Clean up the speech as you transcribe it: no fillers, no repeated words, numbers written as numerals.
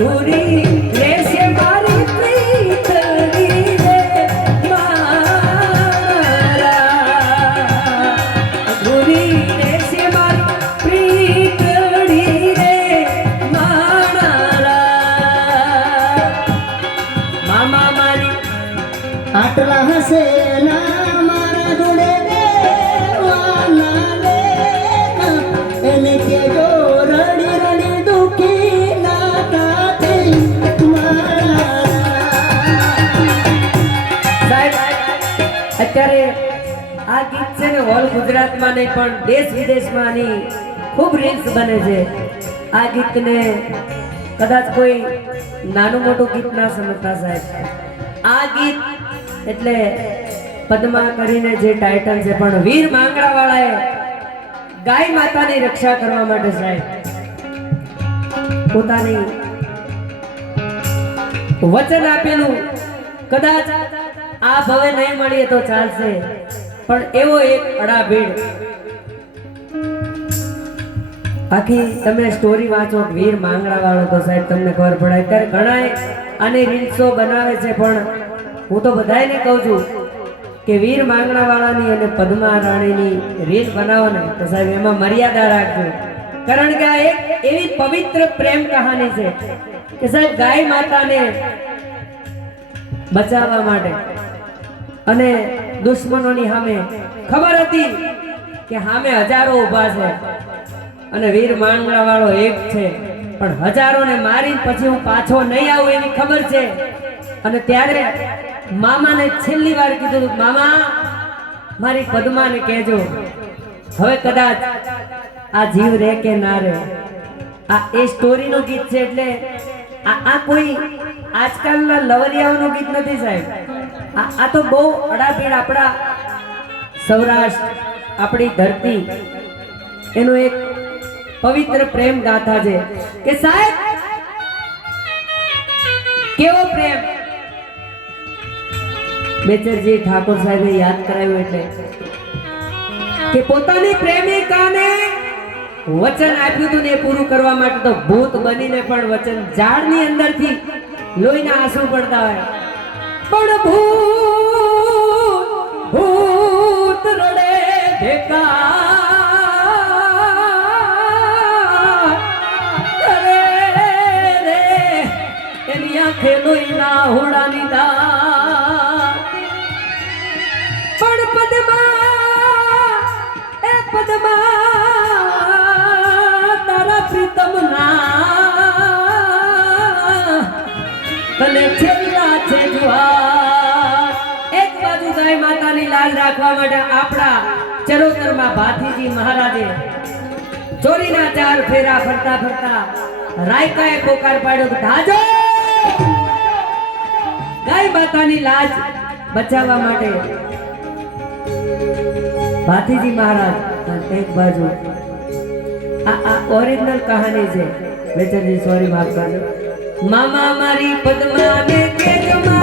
અધૂરી રહેશે મારી પ્રીતડી રે મારા અધૂરી રહેશે મારી પ્રીતડી રે મારા મામા મારી આટલા હશે ના મારા જોડે દેવાના રે એને કેજો રડી રડી દુખી ના થાતી અત્યારે આ ગીત છે ને ઓલ ગુજરાતમાં નહીં પણ દેશ વિદેશમાં આની ખૂબ રીલ્સ બને છે આ ગીતને કદાચ કોઈ નાનું મોટું ગીત ના સમજતા સાહેબ આ ગીત એટલે પદ્મા કરીને જે ટાઇટલ છે પણ વીર માંગડા વાળાએ ગાય માતાની રક્ષા કરવા માટે સાહેબ પોતાની વચન આપેલું કદાચ આ ભવે નહીં મળીએ તો ચાલશે પણ એવો એક અડાભીડ આખી તમે સ્ટોરી વાંચો વીર માંગડા વાળો તો સાહેબ તમને ખબર પડે અત્યારે ઘણા આની રીલ્સો બનાવે છે પણ હું તો બધાને કહું છું કે વીર માંગણા વાળાની અને પદ્મા રાણીની રીલ બનાવો ને તો સાહેબ એમાં મર્યાદા રાખજો કારણ કે આ એક એવી પવિત્ર પ્રેમ કહાની છે કે સાહેબ ગાય માતાને બચાવવા માટે અને દુશ્મનોની સામે ખબર હતી કે સામે હજારો ઊભા છે અને વીર માંગણા વાળો એક છે પણ હજારોને મારી પછી હું પાછો નહીં આવું એની ખબર છે અને ત્યારે મામાને છેલ્લી વાર કીધું મામા મારી પદ્માને કહેજો હવે કદાચ આ જીવ રહે કે ના રહે આ એ સ્ટોરીનું ગીત છે એટલે આ કોઈ આજકાલના લવરિયાઓનું ગીત નથી સાહેબ આ તો બહુ અડાભીડ આપણા સૌરાષ્ટ્ર આપણી ધરતી એનો એક પવિત્ર પ્રેમ ગાથા છે કે સાહેબ કેવો પ્રેમ બેચરજી ઠાકોર સાહેબે યાદ કરાવ્યું એટલે કે પોતાની પ્રેમિકાને વચન આપ્યું હતું ને એ પૂરું કરવા માટે તો ભૂત બનીને પણ વચન ઝાડની અંદરથી લોહીના આંસુ પડતા હોય પણ ભૂત રડે ભેકા એની આંખે લોહીના હોડાની દા પણ પદ્મા તારા પ્રીતમ ના તને છેલ્લા છે જુવાર એક બાજુ ગાય માતાની લાજ રાખવા માટે આપણા ચરોતરમાં ભાથીજી મહારાજે ચોરીના 4 ફેરા ફરતા ફરતા રાયકાએ પોકાર પાડ્યો ધાજો ગાય માતાની લાજ બચાવવા માટે ભાથીજી મહારાજ એક બાજુ આ ઓરિજિનલ કહાની છે બેચરજી સોરી માફ કરજો મામા મારી પદ્માને કેજો